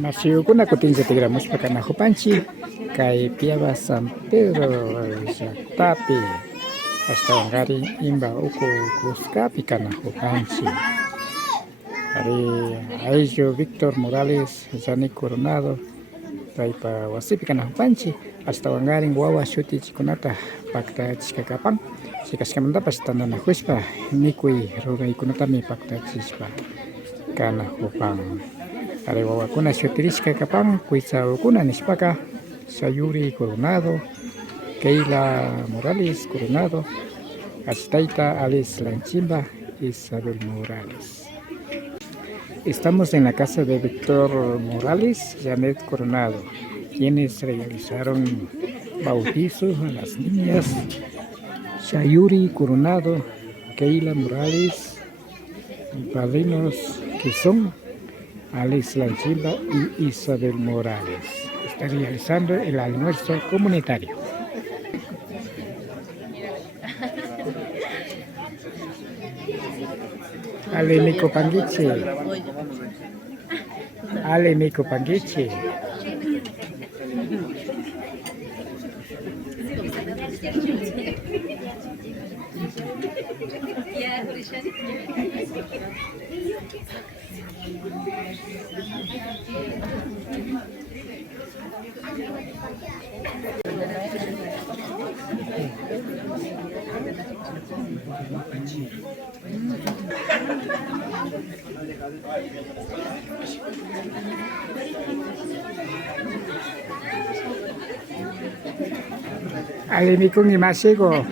Masiyukuna kutincha tigramushpa kanajupanchi kay Piaba San Pedro llaqtapi ashtawanqari imba uku kuskapi kanajupanchi. Ari ayllu Víctor Morales Llani Coronado paypa wasipi kanajupanchi ashtawanqarin wawa shutichikunata paktachishkakapan shikashkamantapas tandanajushpa mikuy ruraykunatami paktachishpa kanajupan. Ari wawakuna shutirishka kapan Cuitzawakuna nishpaka Sayuri Coronado, Keila Morales Coronado, Ashtaita Alice Lanchimba, Isabel Morales. Estamos en la casa de Víctor Morales, Janet Coronado, quienes realizaron bautizos a las niñas Sayuri Coronado, Keila Morales, y padrinos que son Alice Lanchimba y Isabel Morales. Está realizando el almuerzo comunitario. Ale Miko Panguiche. Ale Miko Panguiche. Ale Miko ni masigo.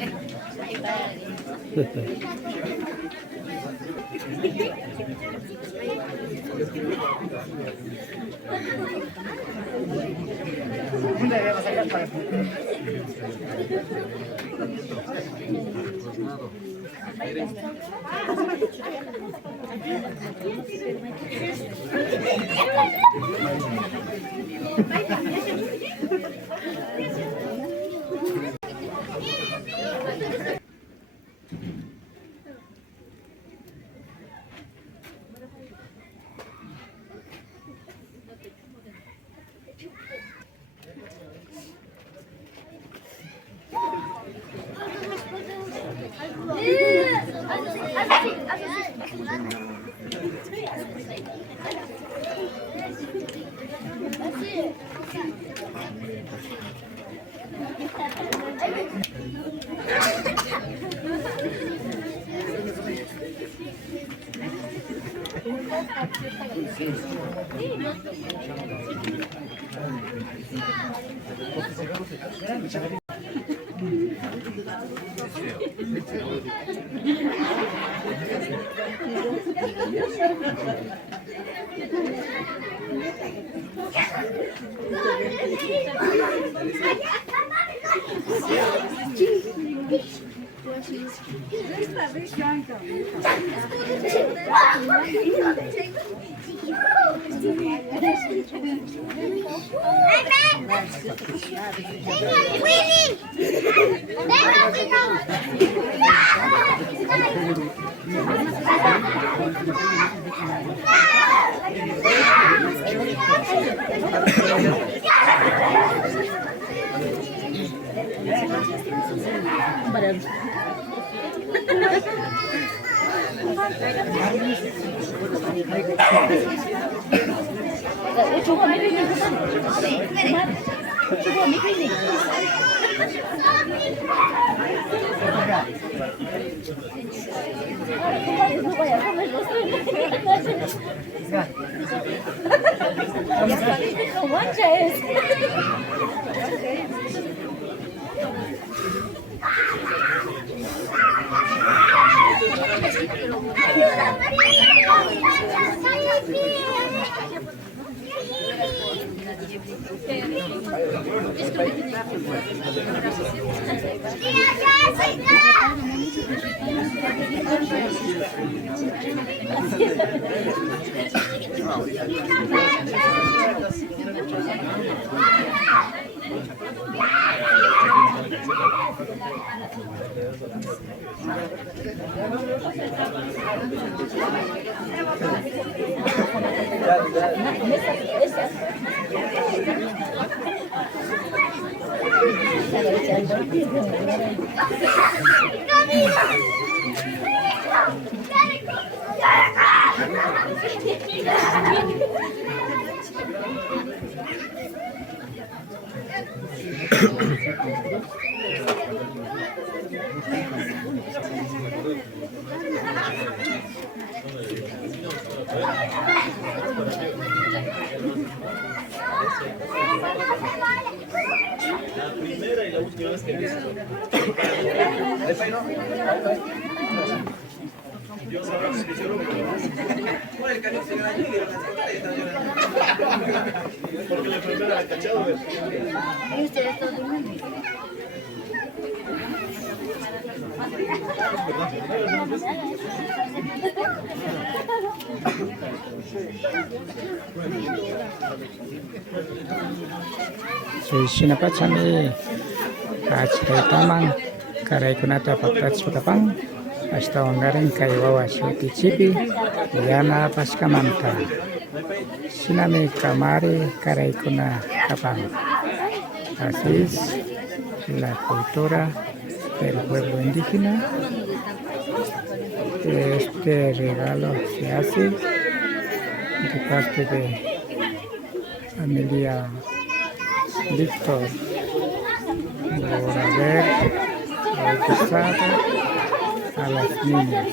La primera y la última vez que he visto. Dios sabrá si yo lo porque la primera la he cachado. Soy Sinapachami, Taman, Karaikunata Patats Patapang, hasta Ongaren Kaiwawa Shuti Chipi, Yana Pascamanta, Sinami Kamari Karaikuna Kapang. Así es la cultura del pueblo indígena. Este regalo se hace de parte de familia Víctor por haber bautizado a las niñas.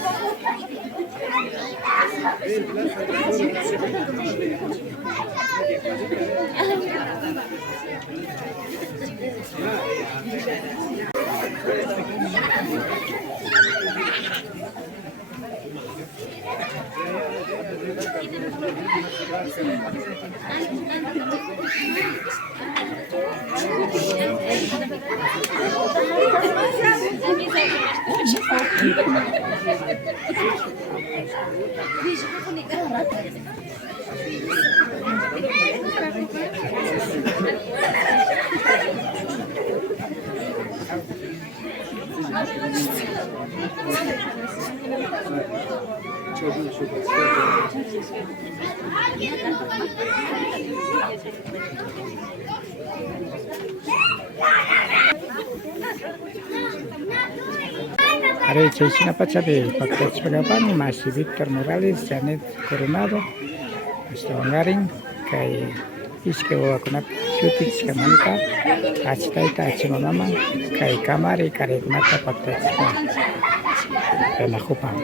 Hari China Pachabe, Paket Pagapan, masih Victor Morales, Janet Coronado, hasta Ongaring, Kai Iske Wakunat, Shutik Skamanta, Achitaita Achimamama, Kai Kamari, Karekunata Paket Penahupang.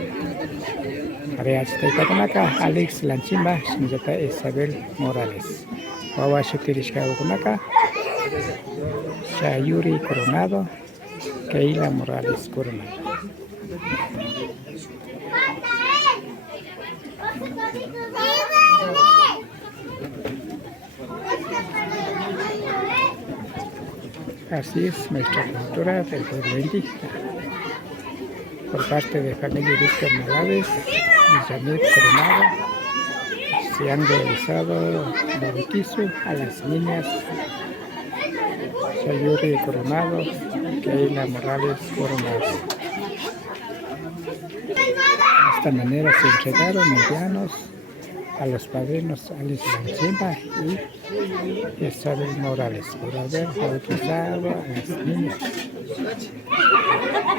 Hari Achitaita Kunaka, Alex Lanchimba, Sinjata Isabel Morales. Wawa Shutiriska Wakunaka, Sayuri Coronado, Keila Morales Coronado. Así es nuestra cultura del pueblo indígena. Por parte de familia Víctor Morales y Janet Coronado, se han realizado bautizo a las niñas Sayuri Coronado y Keila Morales Coronado. De esta manera se entregaron medianos a los padrinos Alice Lanchimba y Isabel Morales por haber bautizado a las niñas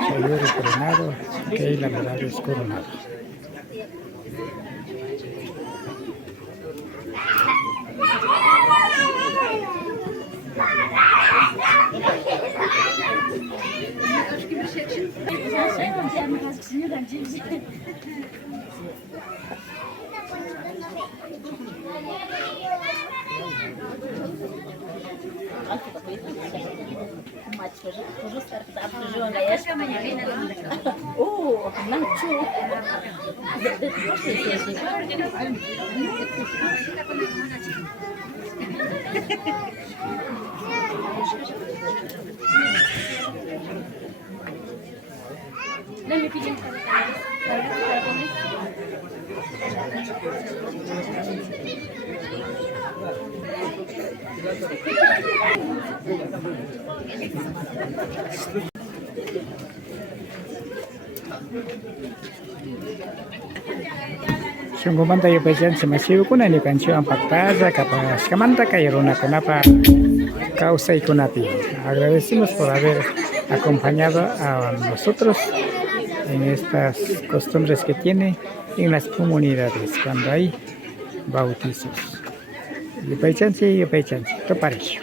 Sayuri Coronado y Keila Morales Coronado. Sungguh yo pesan semasiu kuna ni kancio pactaza capaz camanta cayeron kunapa causa y kunati. Agradecemos por haber acompañado a nosotros en estas costumbres que tiene en las comunidades cuando hay bautizos. Yo pesan, ¿qué parece?